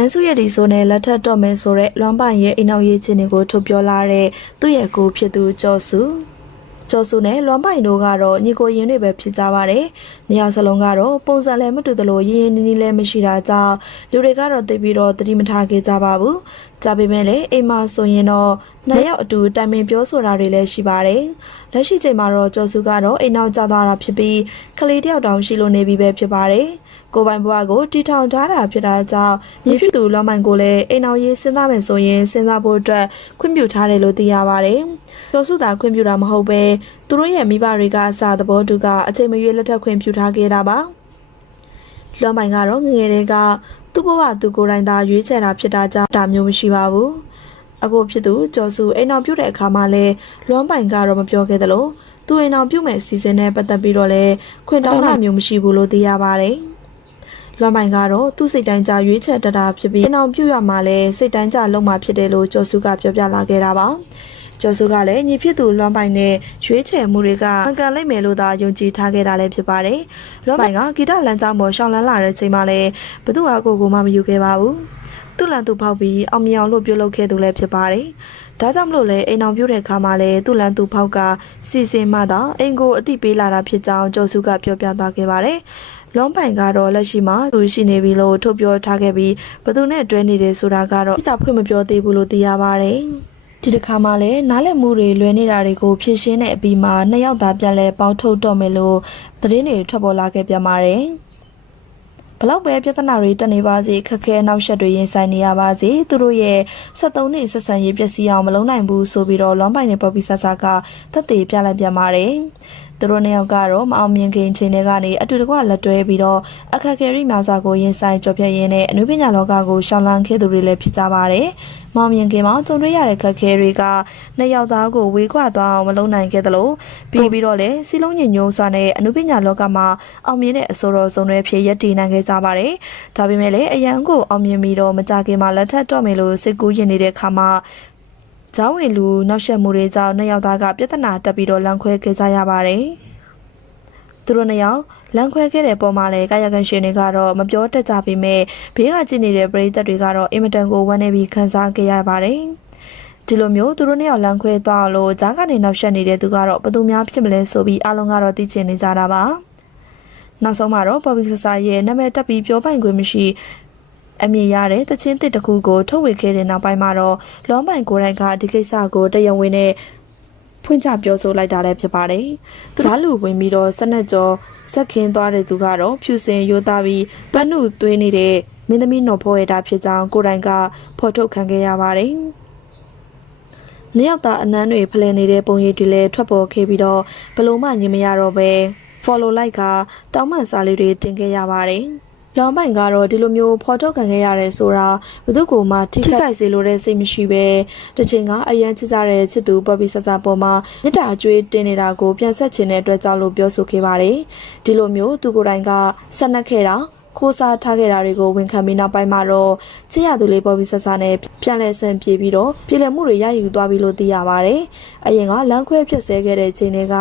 န်းစုရည်ဒီဆိုနဲ့လက်ထပ်တော့မယ်ဆိုတဲ့လွမ်းပိုင်ရဲ့အိမ်အောင်ရေးခြင်းတွေကိုထုတ်ပြောလာတဲ့သူ့ရဲ့ကိုဖြစ်သူကျော်စုကျော်စုနဲ့လွမ်းပိုင်တို့ကတော့ညီကိုရင်းတွေပဲဖြစ်ကြပါတယ်။နေရာစလုံးကတော့ပုံစံလည်းမတူသလိုရင်းရင်းနှီးနှီးလည်းမရှိတာကြောင့်လူတွေကတော့သိပြီးတော့တတိမထားခဲ့ကြပါဘူး။ကြပေမဲ့လည်းအိမ်မှာဆိုရင်တော့ နှစ်ယောက်အတူတိုင်ပင်ပြောဆိုတာတွေလည်းရှိပါတယ်။လက်ရှိချိန်မှာတော့ကျော်စုကတော့အိမ်နောက်ကျသွားတာဖြစ်ပြီးကလေးတယောက်တောင်ရှိလို့နေပြီပဲဖြစ်ပါတယ်။ကိုပိုင်ဘွားကိုတီထောင်ထားတာဖြစ်တာကြောင့်မြေဖြစ်သူလောင်းမိုင်ကိုလည်းအိမ်အောင်ရေးစဉ်းစားမယ်ဆိုရင်စဉ်းစားဖို့အတွက်ခွင့်ပြုထားတယ်လို့သိရပါတယ်။ကျော်စုသာခွင့်ပြုတာမဟုတ်ပဲသူတို့ရဲ့မိဘတွေကအစာသဘောတူကအချိန်မရွေးလက်ထပ်ခွင့်ပြုထားခဲ့တာပါ။လောင်းမိုင်ကတော့ငယ်ငယ်လေးကသူ့ဘဝသူကိုယ်တိုင်သာရွေးချယ်တာဖြစ်တာကြောင့်ဒါမျိုးမရှိပါဘူး။ အခုဖြစ်သူကျော်စုအိမ်အောင်ပြုတ်တဲ့အခါမှာလဲလွမ်းပိုင်ကတော့မပြောခဲ့သလိုသူအိမ်အောင်ပြုတ်မဲ့စီစဉ်နဲ့ပတ်သက်ပြီးတော့လဲခွင့်တောင်းတာမျိုးမရှိဘူးလို့သိရပါတယ်။လွမ်းပိုင်ကတော့သူ့စိတ်တိုင်းကြရွေးချယ်တတ်တာဖြစ်ပြီးအိမ်အောင်ပြုတ်ရမှာလဲစိတ်တိုင်းကြလုံးမှာဖြစ်တယ်လို့ကျော်စုကပြောပြလာခဲ့တာပါ။ကျော်စုကလည်းညီဖြစ်သူလွမ်းပိုင်နဲ့ရွေးချယ်မှုတွေကမှန်ကန်လိမ့်မယ်လို့သာယုံကြည်ထားခဲ့တာလည်းဖြစ်ပါတယ်။လွမ်းပိုင်ကဂီတလမ်းကြောင်းပေါ်ရှောင်းလန်းလာတဲ့ချိန်မှာလည်းဘသူ့အကိုကိုမှမယူခဲ့ပါဘူး။ သူ့လန်သူဖောက်ပြီးအောင်မြောင်လို့ပြုတ်လုပ်ခဲ့သူလည်းဖြစ်ပါတယ်။ဒါကြောင့်မလို့လဲအိမ်အောင်ပြုတ်တဲ့ခါမှာလဲသူ့လန်သူဖောက်ကစီစဉ်မှသာအိမ်ကိုအတိပေးလာတာဖြစ်ကြောင်းကျော်စုကပြောပြသွားခဲ့ပါတယ်။လွန်ပိုင်ကတော့လက်ရှိမှာသူရှိနေပြီလို့ထုတ်ပြောထားခဲ့ပြီးဘသူနဲ့တွဲနေတယ်ဆိုတာကတော့အစ်ဖွင့်မပြောသေးဘူးလို့သိရပါတယ်။ဒီတစ်ခါမှလည်းနားလည်မှုတွေလွဲနေတာတွေကိုဖြည့်ရှင်းတဲ့အပြီးမှာနှစ်ယောက်သားပြန်လဲပေါင်းထုတ်တော့မယ်လို့သတင်းတွေထွက်ပေါ်လာခဲ့ပြန်ပါတယ်။ ဘလောက်ပဲပြဿနာတွေတက်နေပါစေခက်ခဲနောက်ဆက်တွေရင်ဆိုင်နေရပါစေသူတို့ရဲ့73နှစ်ဆက်ဆံရေးပျက်စီးအောင်မလုံးနိုင်ဘူးဆိုပြီးတော့လွန်ပိုင်နဲ့ပေါ်ပီဆာဆာကသက်သေပြလိုက်ပြန်ပါတယ် သူတို့နှစ်ယောက်ကတော့မအောင်မြင်ခင်ချိန်တွေကနေအတူတကွလက်တွဲပြီးတော့အခက်အခဲတွေများစွာကိုရင်ဆိုင်ကြော်ဖြတ်ရင်းနဲ့အနုပညာလောကကိုရှောင်လန်းခဲ့သူတွေလည်းဖြစ်ကြပါတယ်။မောင်မြင်ခင်မှာကြုံတွေ့ရတဲ့ခက်ခဲတွေကနှစ်ယောက်သားကိုဝေခွာသွားအောင်မလုပ်နိုင်ခဲ့သလိုပြီးပြီးတော့လည်းစီလုံးညင်ညိုးစွာနဲ့အနုပညာလောကမှာအောင်မြင်တဲ့အစိုးရစုံတွေဖြစ်ရည်တည်နိုင်ခဲ့ကြပါတယ်။ဒါပေမဲ့လည်းအရန်ကိုအောင်မြင်ပြီးတော့မကြခင်မှာလက်ထပ်တော့မယ်လို့စိတ်ကူးရင်နေတဲ့ခါမှာ ကျောင်းဝင်လူနောက်ဆက်မှုတွေကြောင့်နှစ်ယောက်သားကပြဿနာတက်ပြီးတော့လမ်းခွဲခဲ့ကြရပါတယ်။သူတို့နှစ်ယောက်လမ်းခွဲခဲ့တဲ့ပုံမှာလည်းကာယကံရှင်တွေကတော့မပြောတတ်ကြပေမဲ့ဘေးကကြည့်နေတဲ့ပရိသတ်တွေကတော့အင်မတန်ကိုဝမ်းနေပြီးခံစားခဲ့ရပါတယ်။ဒီလိုမျိုးသူတို့နှစ်ယောက်လမ်းခွဲသွားအောင်လို့ဂျားကနေနောက်ဆက်နေတဲ့သူကတော့ဘယ်သူများဖြစ်မလဲဆိုပြီးအားလုံးကတော့သိချင်နေကြတာပါ။နောက်ဆုံးမှာတော့ပေါ်ပီဆဆာရဲ့နာမည်တက်ပြီးပြောပိုင်ခွင့်မရှိ အမြင်ရတဲ့တချင်းတစ်တစ်ခုကိုထုတ်ဝေခဲ့တဲ့နောက်ပိုင်းမှာတော့လောမိုင်ကိုယ်တိုင်ကဒီကိစ္စကိုတရားဝင်နဲ့ဖွင့်ချပြောဆိုလိုက်တာလည်းဖြစ်ပါတယ်။ကြားလူဝင်ပြီးတော့ဆက်နဲ့ကျော်ဆက်ခင်းသွားတဲ့သူကတော့ဖြူစင်ရိုးသားပြီးပန်းနုသွေးနေတဲ့မင်းသမီးနော်ဖော်ရတာဖြစ်ကြောင်းကိုယ်တိုင်ကဖော်ထုတ်ခံခဲ့ရပါတယ်။နှစ်ယောက်သားအနမ်းတွေဖလှယ်နေတဲ့ပုံရိပ်တွေလည်းထွက်ပေါ်ခဲ့ပြီးတော့ဘလို့မှညင်မရတော့ပဲ follow like ကတောင်းပန်စာလေးတွေတင်ခဲ့ရပါတယ်။ လောင်ပိုင်ကတော့ဒီလိုမျိုးဖော်ထုတ်ခံခဲ့ရတယ်ဆိုတာဘသူကမှထိခိုက်စေလိုတဲ့စိတ်မရှိပဲတစ်ချိန်ကအရန်ချစ်ကြတဲ့ချစ်သူပေါ်ပြီးဆဆပေါ်မှာမြစ်တာအကျွေးတင်နေတာကိုပြန်ဆက်ချင်တဲ့အတွက်ကြောင့်လို့ပြောဆိုခဲ့ပါတယ်။ဒီလိုမျိုးသူကိုယ်တိုင်ကဆက်နှက်ခဲ့တာ ခိုးစားထားခဲ့တာတွေကိုဝန်ခံပြီးနောက်ပိုင်းမှာတော့ချစ်ရသူလေးပေါ်ပြီးဆက်စားနဲ့ပြန်လဲဆန်ပြေပြီးတော့ပြည်လည်မှုတွေရယူသွားပြီလို့သိရပါတယ်။အရင်ကလမ်းခွဲဖြစ်ဆဲခဲ့တဲ့ချိန်တွေက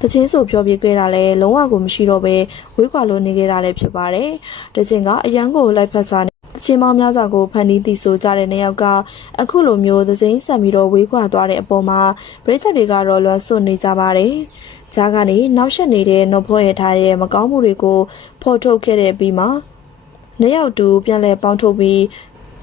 တချင်းဆိုပြောပြခဲ့တာလဲလုံးဝကိုမရှိတော့ပဲဝေးကွာလို့နေခဲ့တာလည်းဖြစ်ပါတယ်။တချင်းကအရန်ကိုလိုက်ဖက်စွာနဲ့ ချင်းမောင်များစွာကိုဖန်တီးတည်ဆိုကြတဲ့နေရောက်ကအခုလိုမျိုးသစိမ်းဆန်ပြီးတော့ဝေးကွာသွားတဲ့အပေါ်မှာပရိသတ်တွေကတော့လွှမ်းဆွနေကြပါတယ်။ဂျားကနေနောက်ဆက်နေတဲ့နော်ဖောရထားရဲ့မကောင်းမှုတွေကိုဖော်ထုတ်ခဲ့တဲ့ပြီးမှာနှစ်ယောက်တူပြန်လဲပေါင်းထုတ်ပြီး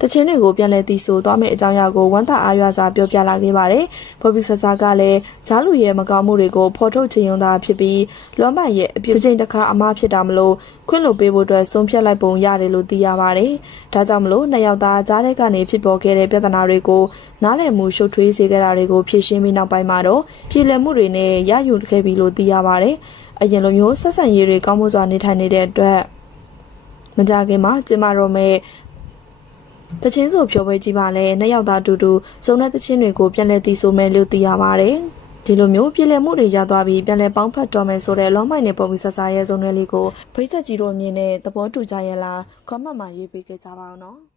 တချင်းတွေကိုပြန်လဲတီးဆိုသွားမယ့်အကြောင်းအရာကိုဝမ်းသာအားရစွာပြောပြလာခဲ့ပါတယ်။ဘော်ဘီဆာဆာကလည်းဂျားလူရဲ့မကောင်းမှုတွေကိုဖော်ထုတ်ချင်ရုံသာဖြစ်ပြီးလွမ်းမရဲ့အပြစ်ချင်းတစ်ခါအမားဖြစ်တာမလို့ခွင့်လွှတ်ပေးဖို့အတွက်ဆုံးဖြတ်လိုက်ပုံရတယ်လို့သိရပါတယ်။ဒါကြောင့်မလို့နှစ်ယောက်သားဂျားတဲ့ကနေဖြစ်ပေါ်ခဲ့တဲ့ပြဿနာတွေကိုနားလည်မှုရှုပ်ထွေးစေခဲ့တာတွေကိုဖြေရှင်းပြီးနောက်ပိုင်းမှာတော့ပြည်လည်မှုတွေနဲ့ရယူခဲ့ပြီလို့သိရပါတယ်။အရင်လိုမျိုးဆက်ဆံရေးတွေကောင်းမွန်စွာနေထိုင်နေတဲ့အတွက်မကြခင်မှာကျမတို့မဲ့ တချင်းဆိုဖြောပွဲကြီးပါလဲနှစ်ယောက်သားတူတူစုံတဲ့တချင်းတွေကိုပြန်လဲတီးဆိုမယ်လို့သိရပါတယ်ဒီလိုမျိုးပြည်လည်မှုတွေရသွားပြီးပြန်လဲပေါင်းဖက်တော်မယ်ဆိုတဲ့လောမိုင်နဲ့ပုံပြီးဆဆာရဲ့ဇုံရွယ်လေးကိုပရိသတ်ကြီးတို့မြင်တဲ့သဘောတူကြရဲ့လား comment မှာရေးပေးခဲ့ကြပါအောင်နော်